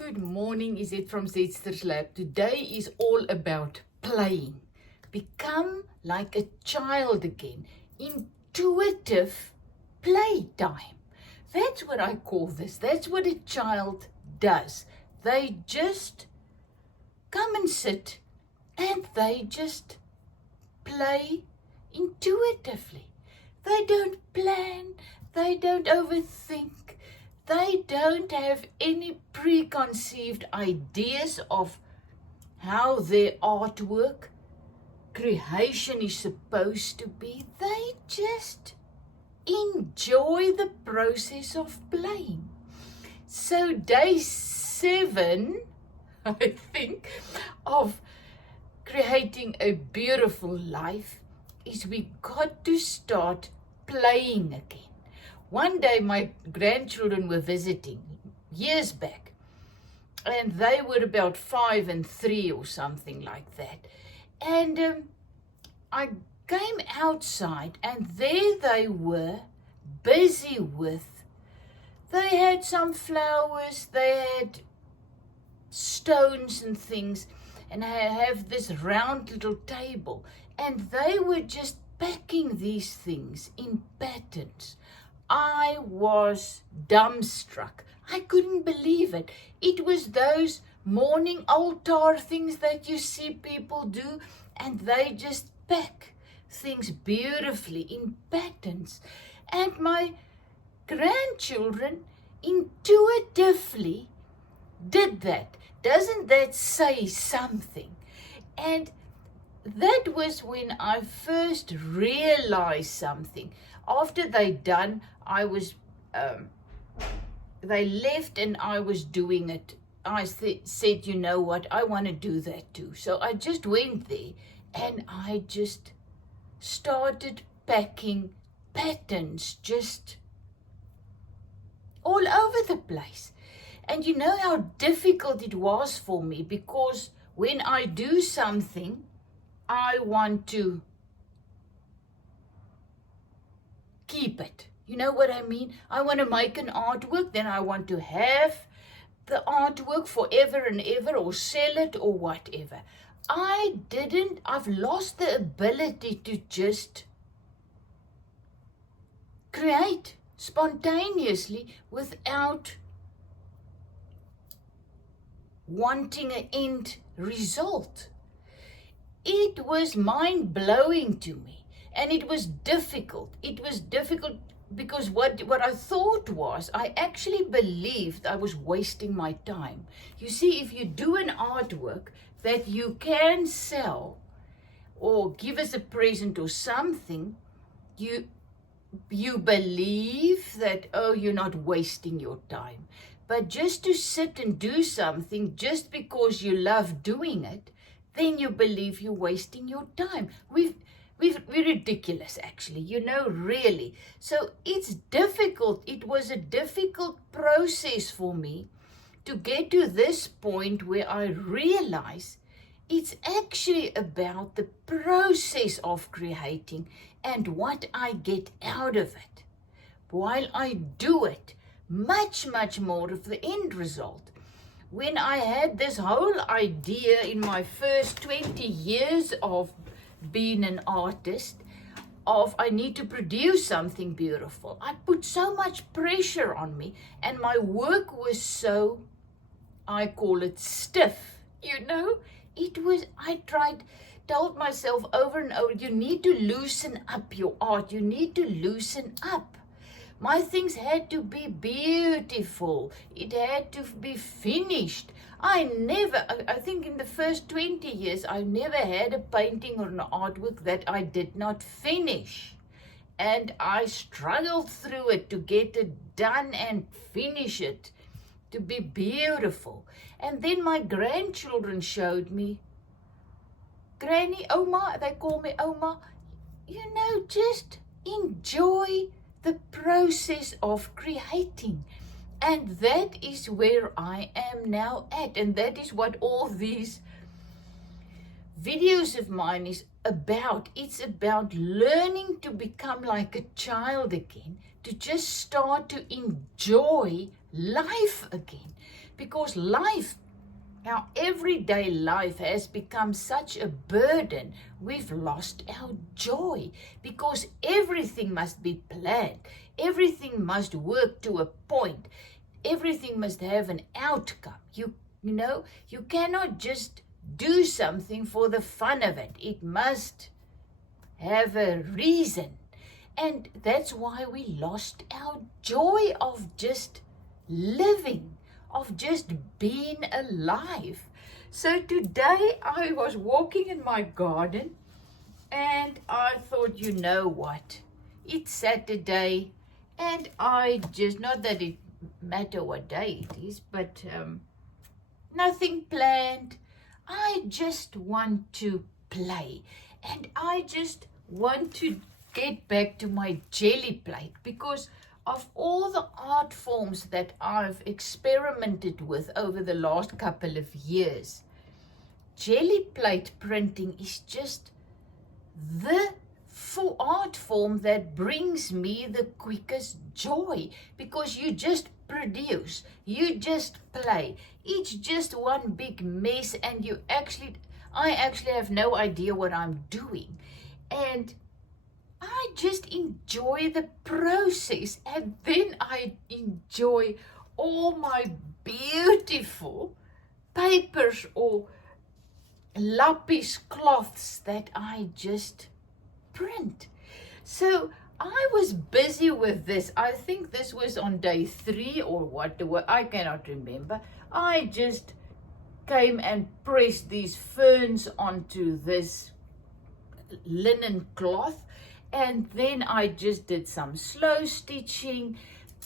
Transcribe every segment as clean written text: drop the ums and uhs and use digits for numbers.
Good morning, is it from Zetster's Lab. Today is all about playing. Become like a child again. Intuitive playtime. That's what I call this. That's what a child does. They just come and sit and they just play intuitively. They don't plan. They don't overthink. They don't have any preconceived ideas of how their artwork, creation is supposed to be. They just enjoy the process of playing. So day 7, I think, of creating a beautiful life is we got to start playing again. One day my grandchildren were visiting years back, and they were about 5 and 3 or something like that. And I came outside and there they were, busy with, they had some flowers, they had stones and things, and I have this round little table, and they were just packing these things in patterns. I was dumbstruck. I couldn't believe it. It was those morning altar things that you see people do, and they just pack things beautifully in patterns. And my grandchildren intuitively did that. Doesn't that say something? And that was when I first realized something. After they done, they left and I was doing it. I said, you know what, I want to do that too. So I just went there and I just started packing patterns just all over the place. And you know how difficult it was for me, because when I do something, I want to keep it. You know what I mean? I want to make an artwork, then I want to have the artwork forever and ever, or sell it or whatever. I've lost the ability to just create spontaneously without wanting an end result. It was mind-blowing to me, and it was difficult. It was difficult because what I thought was, I actually believed I was wasting my time. You see, if you do an artwork that you can sell or give as a present or something, you believe that, oh, you're not wasting your time. But just to sit and do something just because you love doing it, then you believe you're wasting your time. We're ridiculous, actually, really. So it's difficult. It was a difficult process for me to get to this point where I realize it's actually about the process of creating and what I get out of it. While I do it, much, much more of the end result. When I had this whole idea in my first 20 years of being an artist, of I need to produce something beautiful, I put so much pressure on me, and my work was so, I call it stiff, told myself over and over, you need to loosen up your art, you need to loosen up. My things had to be beautiful. It had to be finished. I think in the first 20 years, I never had a painting or an artwork that I did not finish. And I struggled through it to get it done and finish it to be beautiful. And then my grandchildren showed me, Granny, Oma, they call me Oma, just enjoy the process of creating. And that is where I am now at. And that is what all these videos of mine is about. It's about learning to become like a child again, to just start to enjoy life again, because life, our everyday life, has become such a burden. We've lost our joy because everything must be planned. Everything must work to a point. Everything must have an outcome. You know, you cannot just do something for the fun of it. It must have a reason. And that's why we lost our joy of just living, of just being alive. So today I was walking in my garden and I thought, you know what? It's Saturday and I just, not that it matter what day it is, but nothing planned. I just want to play and I just want to get back to my jelly plate, because of all the art forms that I've experimented with over the last couple of years, jelly plate printing is just the full art form that brings me the quickest joy, because you just produce, you just play. It's just one big mess and I actually have no idea what I'm doing. And I just enjoy the process, and then I enjoy all my beautiful papers or lapis cloths that I just print. So I was busy with this. I think this was on day 3 or what, I cannot remember. I just came and pressed these ferns onto this linen cloth. And then I just did some slow stitching,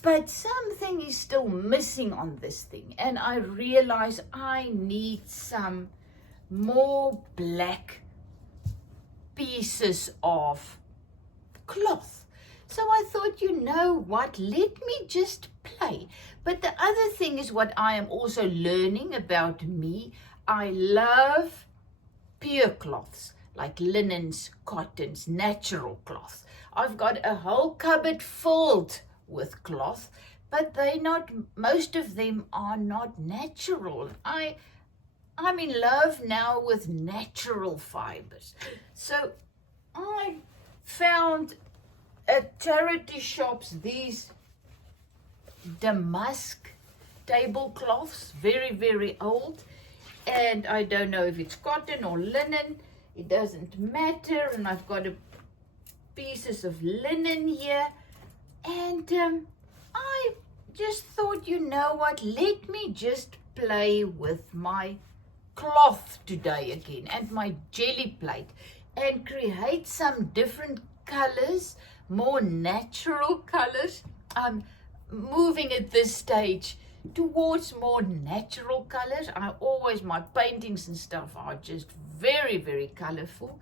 but something is still missing on this thing. And I realized I need some more black pieces of cloth. So I thought, you know what, let me just play. But the other thing is what I am also learning about me. I love pure cloths, like linens, cottons, natural cloth. I've got a whole cupboard filled with cloth, but most of them are not natural. I'm in love now with natural fibers. So I found at charity shops these damask tablecloths, very, very old. And I don't know if it's cotton or linen. It doesn't matter. And I've got pieces of linen here. And I just thought, you know what, let me just play with my cloth today again and my jelly plate and create some different colors, more natural colors. I'm moving at this stage towards more natural colors. My paintings and stuff are just very, very colorful.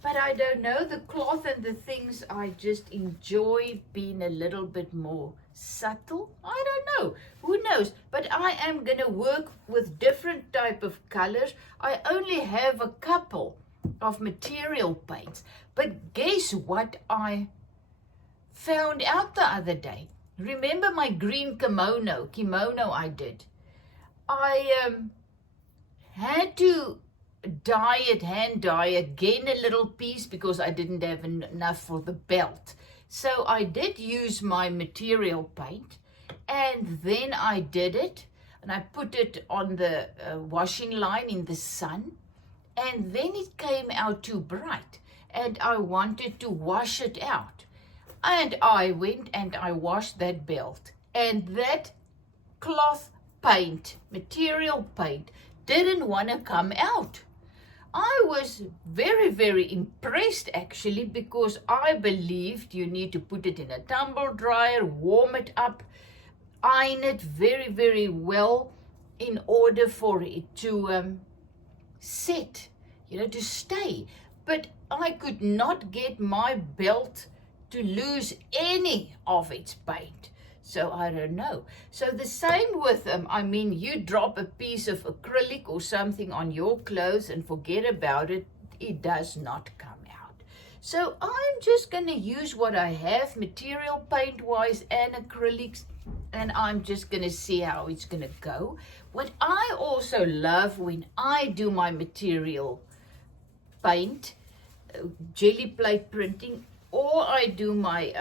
But I don't know, the cloth and the things, I just enjoy being a little bit more subtle. I don't know, who knows? But I am going to work with different type of colors. I only have a couple of material paints. But guess what I found out the other day? Remember my green kimono I did? I had to hand dye again a little piece because I didn't have enough for the belt. So I did use my material paint, and then I did it and I put it on the washing line in the sun, and then it came out too bright and I wanted to wash it out. And I went and I washed that belt, and that cloth paint, material paint, didn't want to come out. I was very, very impressed actually, because I believed you need to put it in a tumble dryer, warm it up, iron it very, very well in order for it to set, to stay. But I could not get my belt to lose any of its paint. So I don't know. So the same with you drop a piece of acrylic or something on your clothes and forget about it, it does not come out. So I'm just going to use what I have, material paint wise and acrylics, and I'm just gonna see how it's gonna go. What I also love when I do my material paint, jelly plate printing, or I do my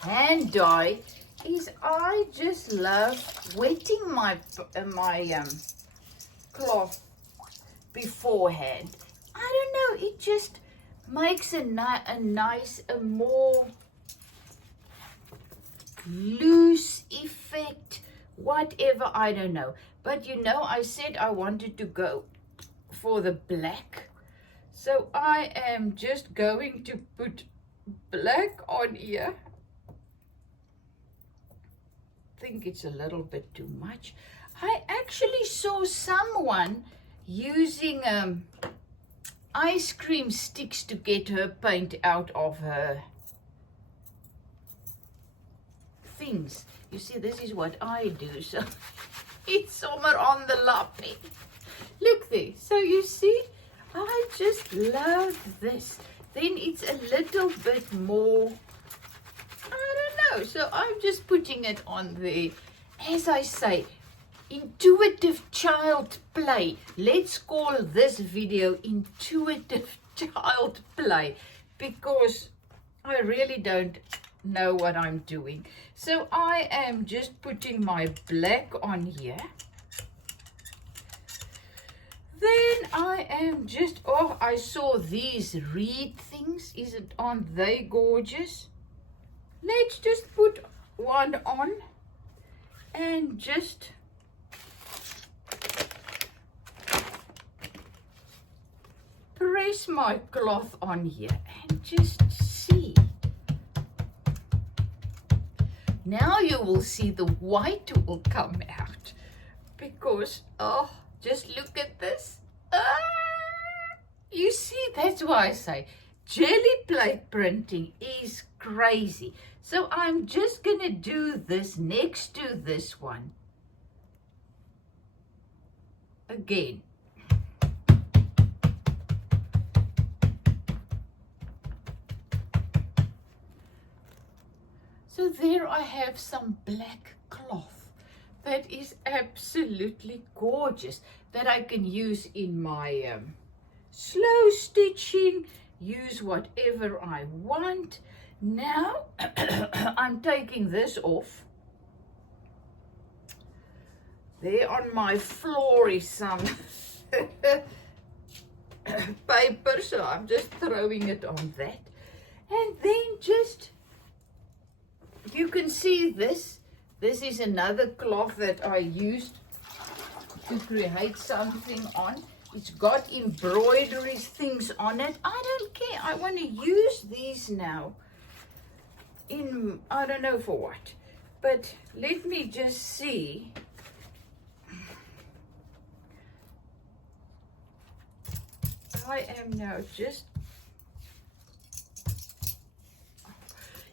hand dye, is I just love wetting my cloth beforehand. I don't know, it just makes a nice, a more loose effect, whatever, I don't know. But you know, I said I wanted to go for the black, so I am just going to put black on here. I think it's a little bit too much. I actually saw someone using ice cream sticks to get her paint out of her things. You see, this is what I do. So it's somewhere on the lapping. Look there. So you see, I just love this. Then it's a little bit more, I don't know. So I'm just putting it on there. As I say, intuitive child play. Let's call this video intuitive child play, because I really don't know what I'm doing. So I am just putting my black on here. Then I am just, oh, I saw these reed things. Aren't they gorgeous? Let's just put one on and just press my cloth on here and just see. Now you will see the white will come out, because, oh, just look at this. You see, that's why I say jelly plate printing is crazy. So I'm just going to do this next to this one again. So there I have some black cloth that is absolutely gorgeous, that I can use in my slow stitching, use whatever I want. Now I'm taking this off. There on my floor is some paper, so I'm just throwing it on that. And then just, you can see this. This is another cloth that I used to create something on. It's got embroidery things on it. I don't care. I want to use these now in, I don't know for what. But let me just see. I am now just,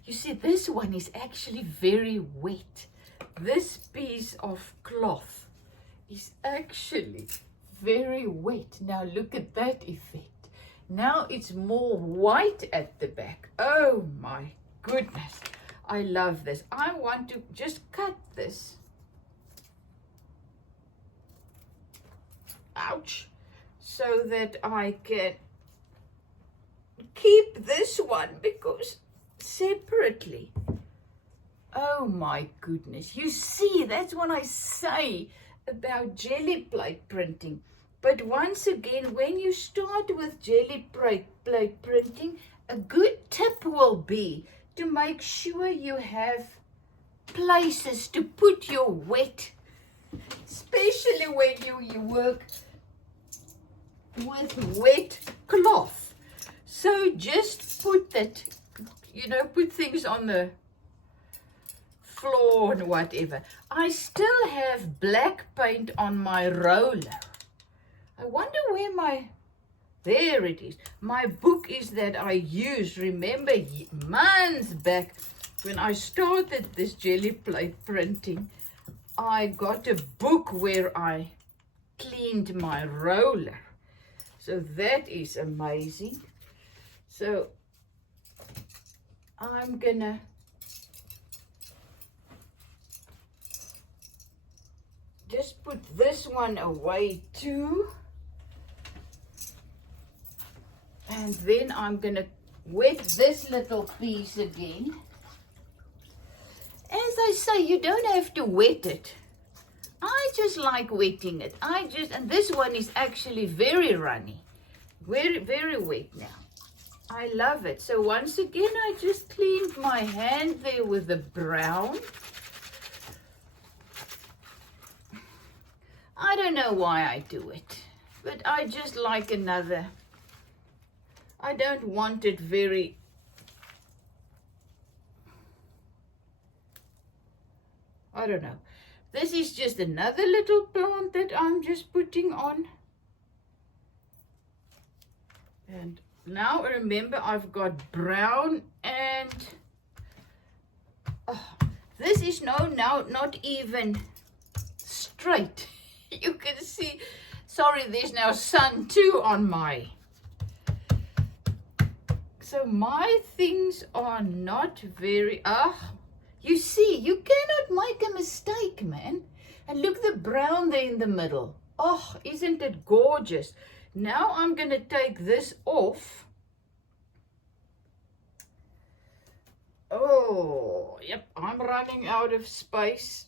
you see, this one is actually very wet. This piece of cloth is actually very wet. Now look at that effect. Now it's more white at the back. Oh my goodness. I love this. I want to just cut this. Ouch. So that I can keep this one, because separately. Oh my goodness. You see, that's what I say about jelly plate printing. But once again, when you start with jelly plate printing, a good tip will be to make sure you have places to put your wet, especially when you work with wet cloth. So just put that, you know, put things on the floor and whatever. I still have black paint on my roller. I wonder where my, there it is. My book is that I used, remember, months back when I started this jelly plate printing. I got a book where I cleaned my roller. So that is amazing. So I'm gonna put this one away too. And then I'm gonna wet this little piece again. As I say, you don't have to wet it. I just like wetting it. And this one is actually very runny. Very, very wet now. I love it. So once again, I just cleaned my hand there with the brown. I don't know why I do it, but I just like another. I don't want it very, I don't know. This is just another little plant that I'm just putting on. And now remember, I've got brown and this is now not even straight. You can see, sorry, there's now sun too on my. So my things are not very, you see, you cannot make a mistake, man. And look, the brown there in the middle. Oh, isn't it gorgeous? Now I'm going to take this off. Oh, yep, I'm running out of space.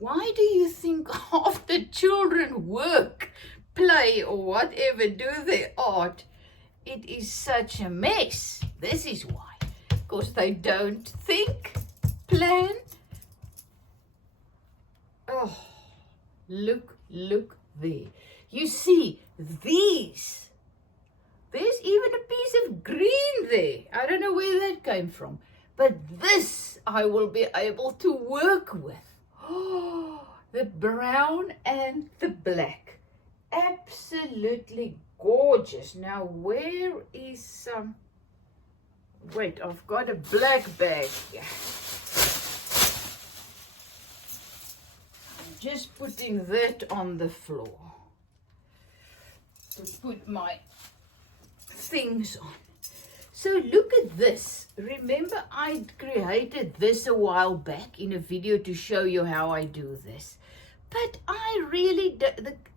Why do you think half the children work, play, or whatever, do their art? It is such a mess. This is why. Because they don't think, plan. Oh, look there. You see, these. There's even a piece of green there. I don't know where that came from. But this I will be able to work with. Oh, the brown and the black. Absolutely gorgeous. Now, where is some... Wait, I've got a black bag here. I'm just putting that on the floor to put my things on. So look at this. Remember, I created this a while back in a video to show you how I do this. But I really,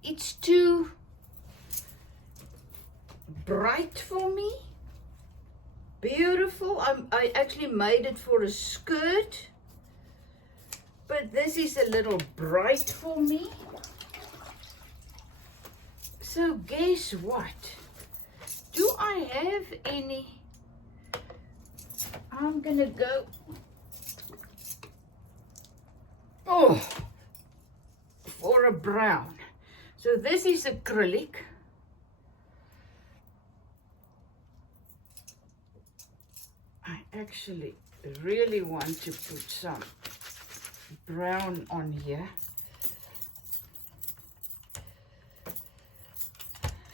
it's too bright for me. Beautiful. I actually made it for a skirt. But this is a little bright for me. So guess what? Do I have any? I'm gonna go, for a brown. So this is acrylic. I actually really want to put some brown on here.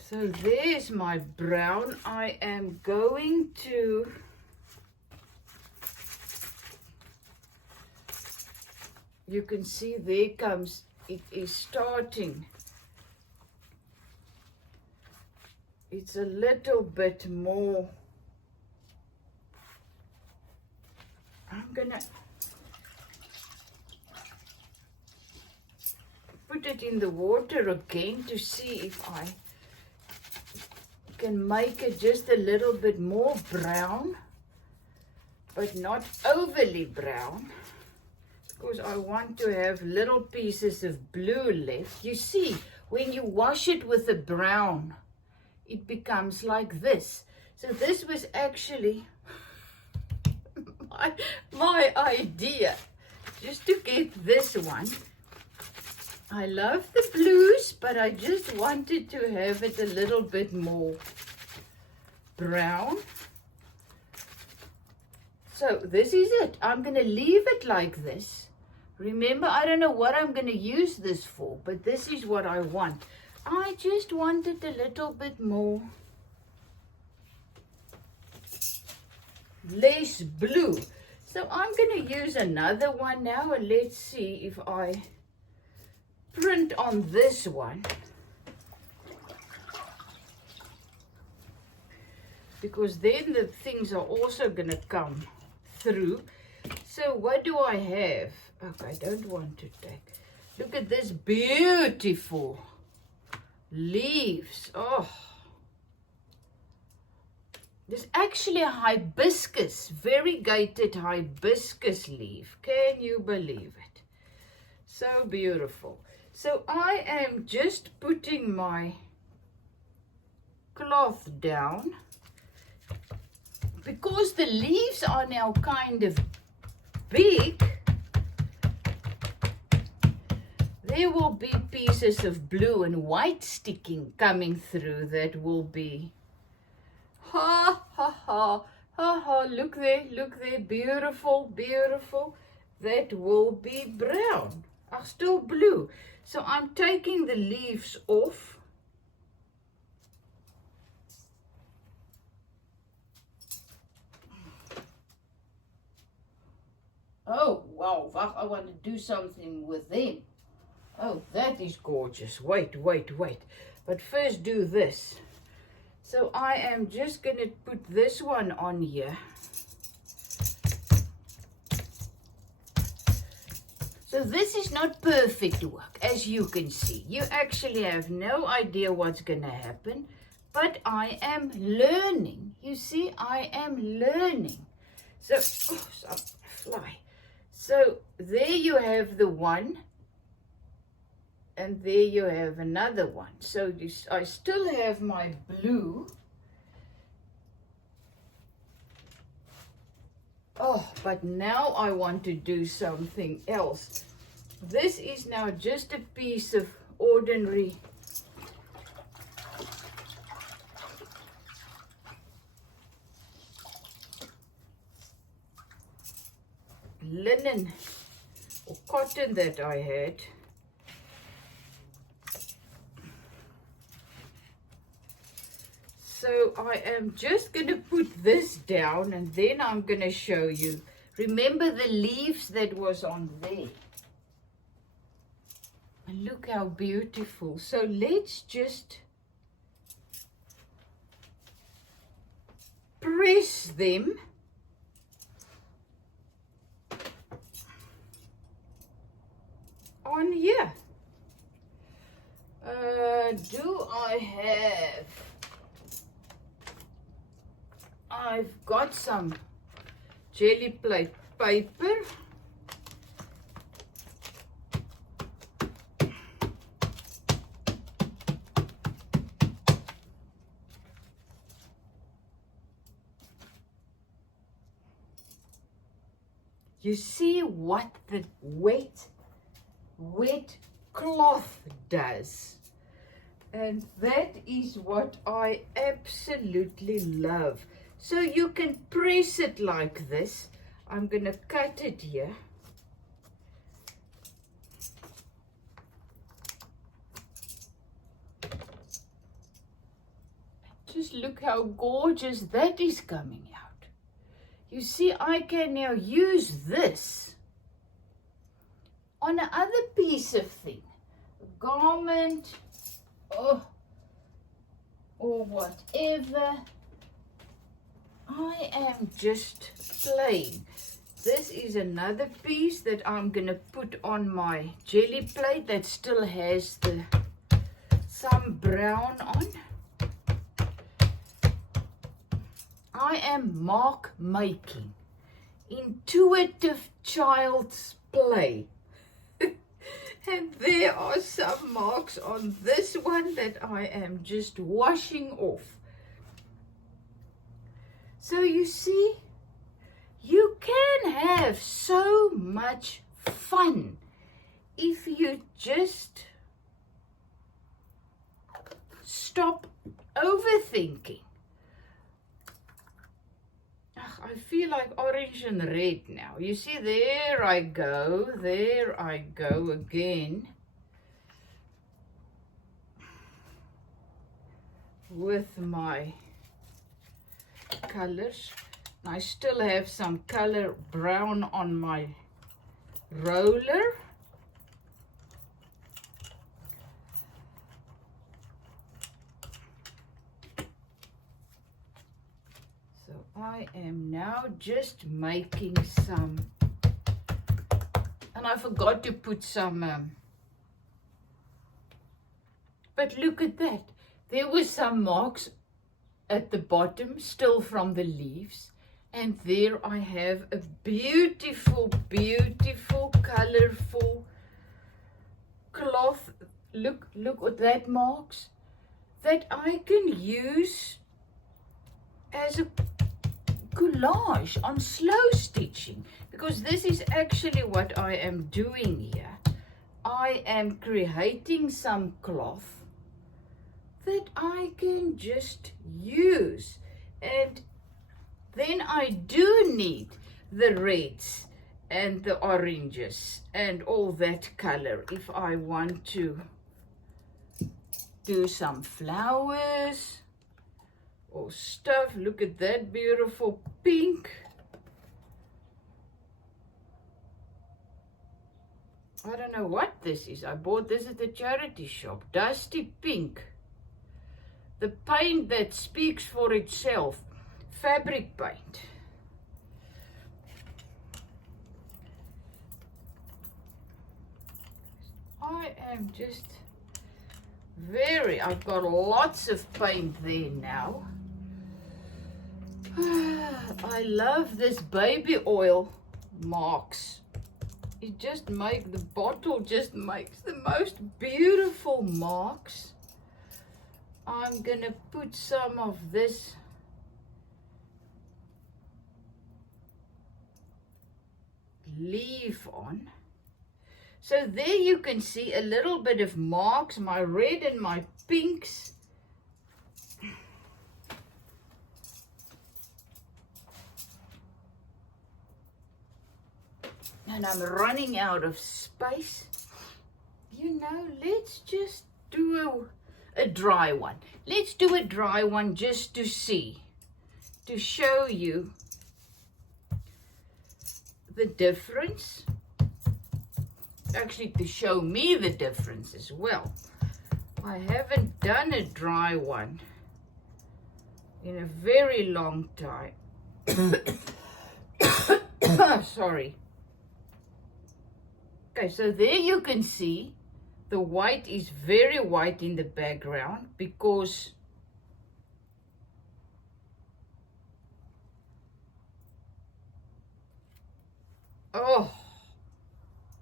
So there's my brown. I am going to you can see there comes, it is starting. It's a little bit more. I'm gonna put it in the water again to see if I can make it just a little bit more brown, but not overly brown. Because I want to have little pieces of blue left. You see, when you wash it with the brown, it becomes like this. So this was actually my idea, just to get this one. I love the blues, but I just wanted to have it a little bit more brown. So this is it. I'm going to leave it like this. Remember, I don't know what I'm going to use this for, but this is what I want. I just wanted a little bit more, less blue. So I'm going to use another one now, and let's see if I print on this one. Because then the things are also going to come through. So what do I have? Okay, I don't want to take. Look at this beautiful leaves. Oh, there's actually a hibiscus, variegated hibiscus leaf. Can you believe it? So beautiful. So I am just putting my cloth down because the leaves are now kind of big. There will be pieces of blue and white sticking coming through that will be ha ha ha ha ha. Look there, beautiful, beautiful. That will be brown. Still blue. So I'm taking the leaves off. Oh wow, I want to do something with them. Oh, that is gorgeous. Wait. But first do this. So I am just going to put this one on here. So this is not perfect work, as you can see. You actually have no idea what's going to happen. But I am learning. You see, I am learning. So, oh, some fly. So there you have the one. And there you have another one. So I still have my blue. Oh, but now I want to do something else. This is now just a piece of ordinary linen or cotton that I had. So I am just going to put this down and then I'm going to show you. Remember the leaves that was on there. And look how beautiful. So let's just press them. On here. Do I have... I've got some jelly plate paper. You see what the wet cloth does. And that is what I absolutely love. So you can press it like this. I'm going to cut it here. Just look how gorgeous that is coming out. You see, I can now use this on another piece of thing. A garment, or whatever. I am just playing. This is another piece that I'm going to put on my jelly plate that still has some brown on. I am mark making. Intuitive child's play. And there are some marks on this one that I am just washing off. So you see, you can have so much fun if you just stop overthinking. I feel like orange and red now. You see, there I go again with my colors. I still have some color brown on my roller. So I am now just making some And I forgot to put some, but look at that. There were some marks at the bottom still from the leaves. And there I have a beautiful, beautiful, colorful cloth. Look at that marks that I can use as a collage on slow stitching, because this is actually what I am doing here. I am creating some cloth that I can just use, and then I do need the reds and the oranges and all that color if I want to do some flowers or stuff. Look at that beautiful pink. I don't know what this is. I bought this at the charity shop. Dusty pink. The paint that speaks for itself. Fabric paint. I am just I've got lots of paint there now. I love this baby oil marks. The bottle just makes the most beautiful marks. I'm gonna put some of this leaf on. So there you can see a little bit of marks, my red and my pinks. And I'm running out of space. You know, let's just do a dry one. Let's do a dry one just to see, to show you the difference. Actually, to show me the difference as well. I haven't done a dry one in a very long time. Sorry. Okay, so there you can see the white is very white in the background because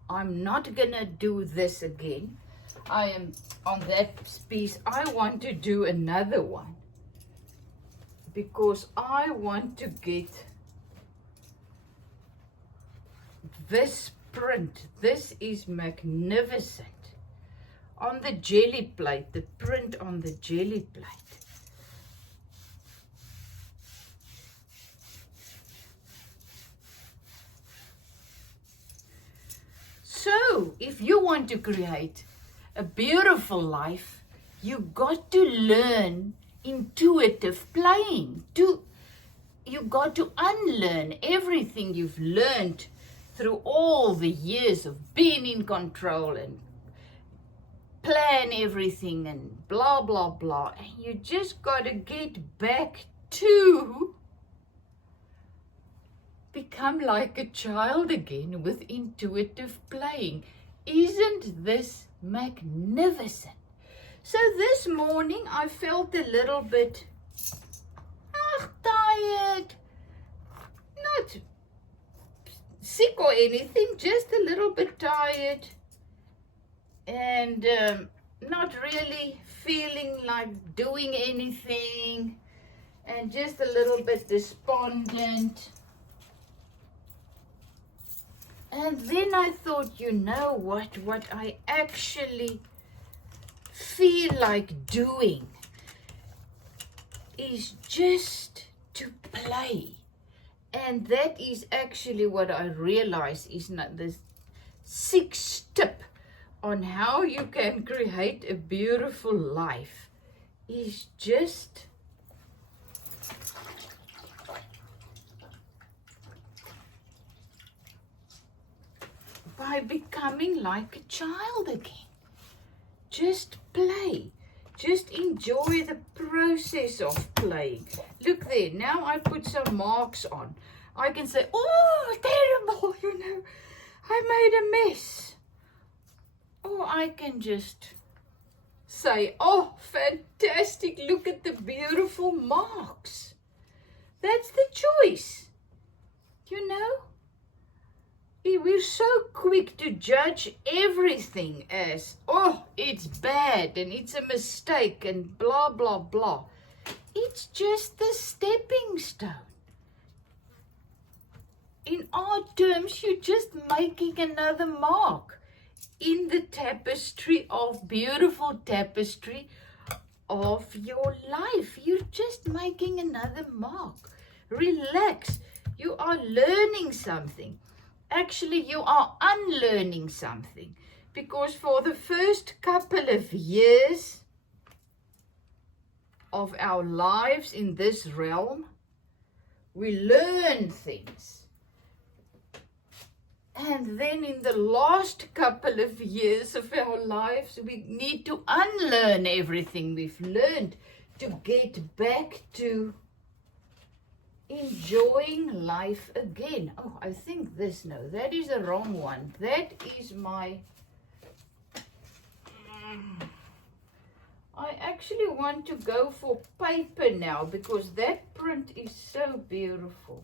I'm not gonna do this again. I am on that piece. I want to do another one because I want to get this print. This is magnificent. On the Gelli plate, the print on the Gelli plate. So, if you want to create a beautiful life, you got to learn intuitive playing. You got to unlearn everything you've learned through all the years of being in control and plan everything and blah, blah, blah. And you just got to get back to become like a child again with intuitive playing. Isn't this magnificent? So this morning I felt a little bit tired, not sick or anything, just a little bit tired and not really feeling like doing anything and just a little bit despondent. And then I thought, you know what I actually feel like doing is just to play. And that is actually what I realized is not the 6th tip on how you can create a beautiful life is just by becoming like a child again. Just play. Just enjoy the process of playing. Look there. Now I put some marks on. I can say, oh, terrible, you know. I made a mess. Or I can just say, oh, fantastic, look at the beautiful marks. That's the choice. You know, we're so quick to judge everything as, oh, it's bad and it's a mistake and blah, blah, blah. It's just the stepping stone. In art terms, you're just making another mark in the tapestry of beautiful tapestry of your life. You're just making another mark. Relax. You are learning something. Actually, you are unlearning something, because for the first couple of years of our lives in this realm, we learn things. And then in the last couple of years of our lives, we need to unlearn everything we've learned to get back to enjoying life again. Oh, I think this, no, that is a wrong one. That is my... I actually want to go for paper now, because that print is so beautiful.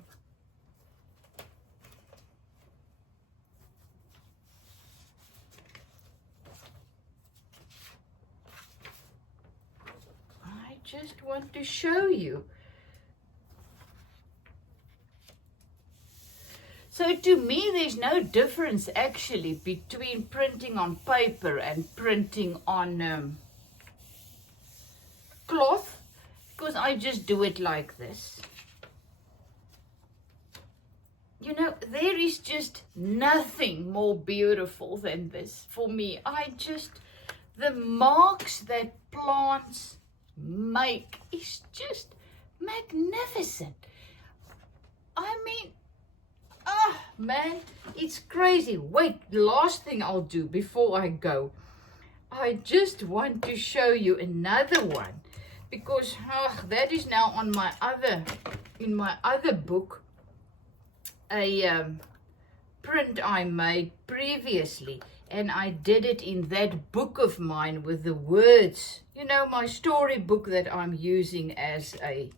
I just want to show you. So to me, there's no difference actually between printing on paper and printing on cloth, because I just do it like this. You know, there is just nothing more beautiful than this for me. The marks that plants make is just magnificent. I mean, man, it's crazy. Wait, last thing I'll do before I go. I just want to show you another one, because that is now on my in my other book, a print I made previously, and I did it in that book of mine with the words, you know, my storybook that I'm using as a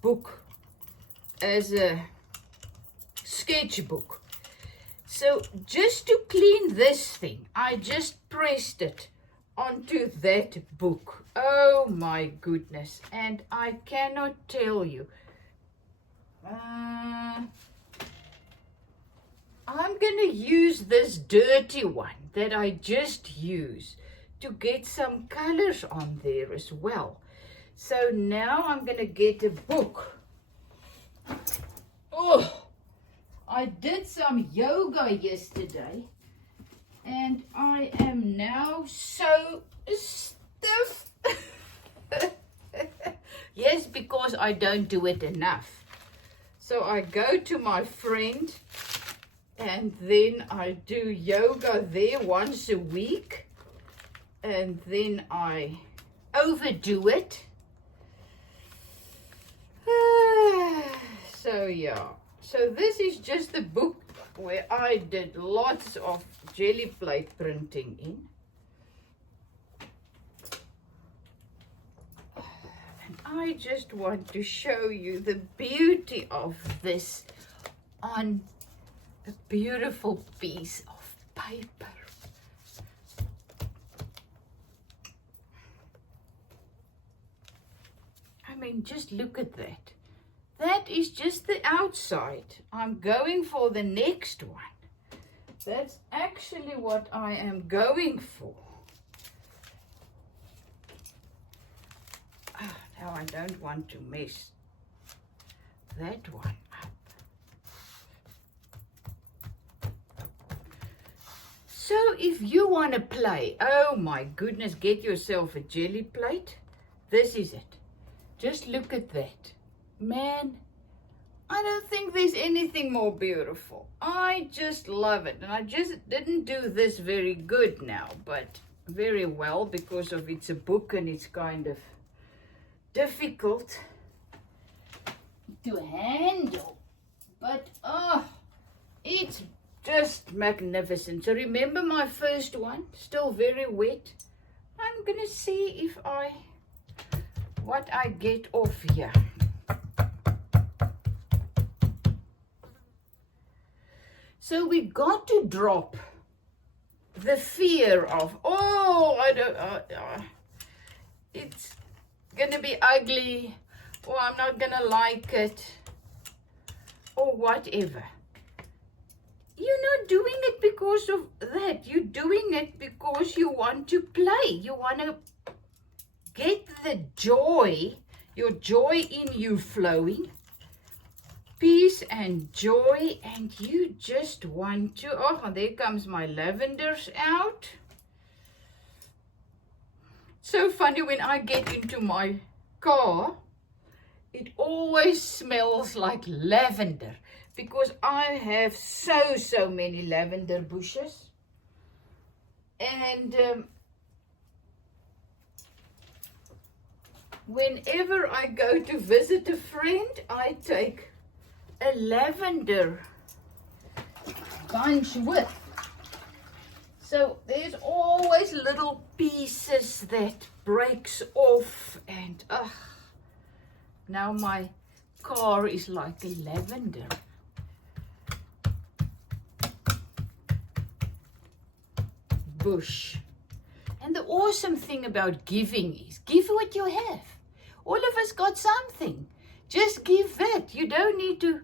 book, as a sketchbook. So just to clean this thing, I just pressed it onto that book. Oh my goodness. And I cannot tell you. I'm going to use this dirty one that I just used to get some colors on there as well. So now I'm going to get a book. Oh, I did some yoga yesterday and I am now so stiff. Yes, because I don't do it enough. So I go to my friend and then I do yoga there once a week, and then I overdo it. So yeah, so this is just a book where I did lots of jelly plate printing in. And I just want to show you the beauty of this on a beautiful piece of paper. I mean, just look at that. That is just the outside. I'm going for the next one. That's actually what I am going for. Oh, now I don't want to mess that one up. So if you want to play, oh my goodness, get yourself a jelly plate. This is it. Just look at that. Man, I don't think there's anything more beautiful. I just love it. And I just didn't do this very good now, but very well, because of it's a book and it's kind of difficult to handle. But oh, It's just magnificent. So remember my first one, still very wet. I'm gonna see what I get off here. So we got to drop the fear of, it's gonna be ugly, or I'm not gonna like it, or whatever. You're not doing it because of that. You're doing it because you want to play. You want to get the joy, your joy in you flowing, peace and joy, and you just want to, oh, there comes my lavenders out. So funny, when I get into my car, it always smells like lavender because I have so many lavender bushes. And whenever I go to visit a friend, I take a lavender bunch with. So there's always little pieces that breaks off, and now my car is like a lavender. Bush. And the awesome thing about giving is give what you have. All of us got something. Just give it. You don't need to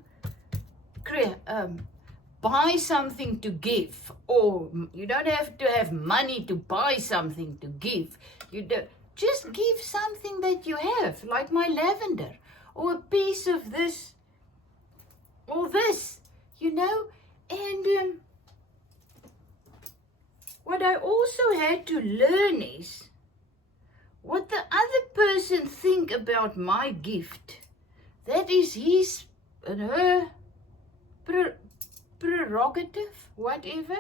buy something to give, or you don't have to have money to buy something to give. You don't. Just give something that you have, like my lavender, or a piece of this, or this, you know. And what I also had to learn is what the other person think about my gift. That is his and her prerogative, whatever.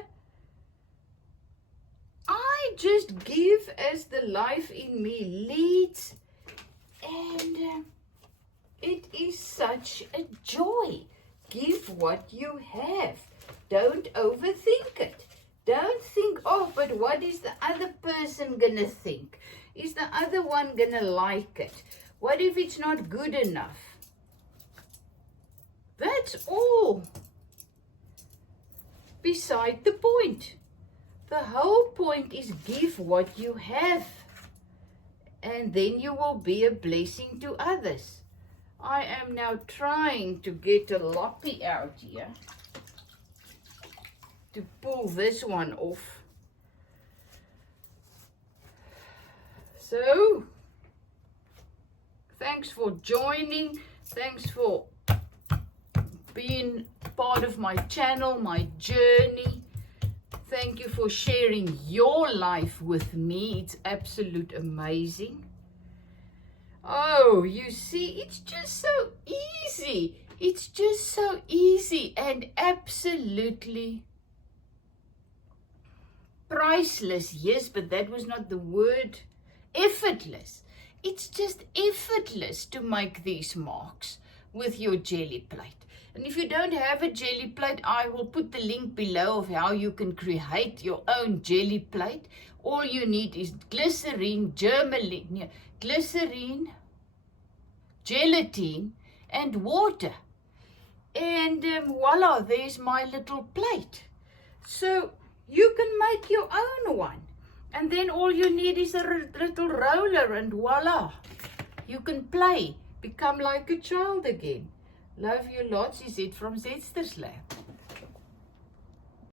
I just give as the life in me leads, and it is such a joy. Give what you have. Don't overthink it. Don't think, oh, but what is the other person gonna think? Is the other one gonna like it? What if it's not good enough? That's all beside the point. The whole point is give what you have, and then you will be a blessing to others. I am now trying to get a loppy out here to pull this one off. So, thanks for joining. Thanks for being part of my channel, my journey. Thank you for sharing your life with me. It's absolute amazing. Oh, you see, it's just so easy. It's just so easy and absolutely priceless. Yes, but that was not the word. Effortless. It's just effortless to make these marks with your jelly plate. And if you don't have a jelly plate, I will put the link below of how you can create your own jelly plate. All you need is glycerine, gelatin, and water. And voila, there's my little plate. So you can make your own one. And then all you need is a little roller, and voila, you can play, become like a child again. Love you lots, is it from Zetster's Lab.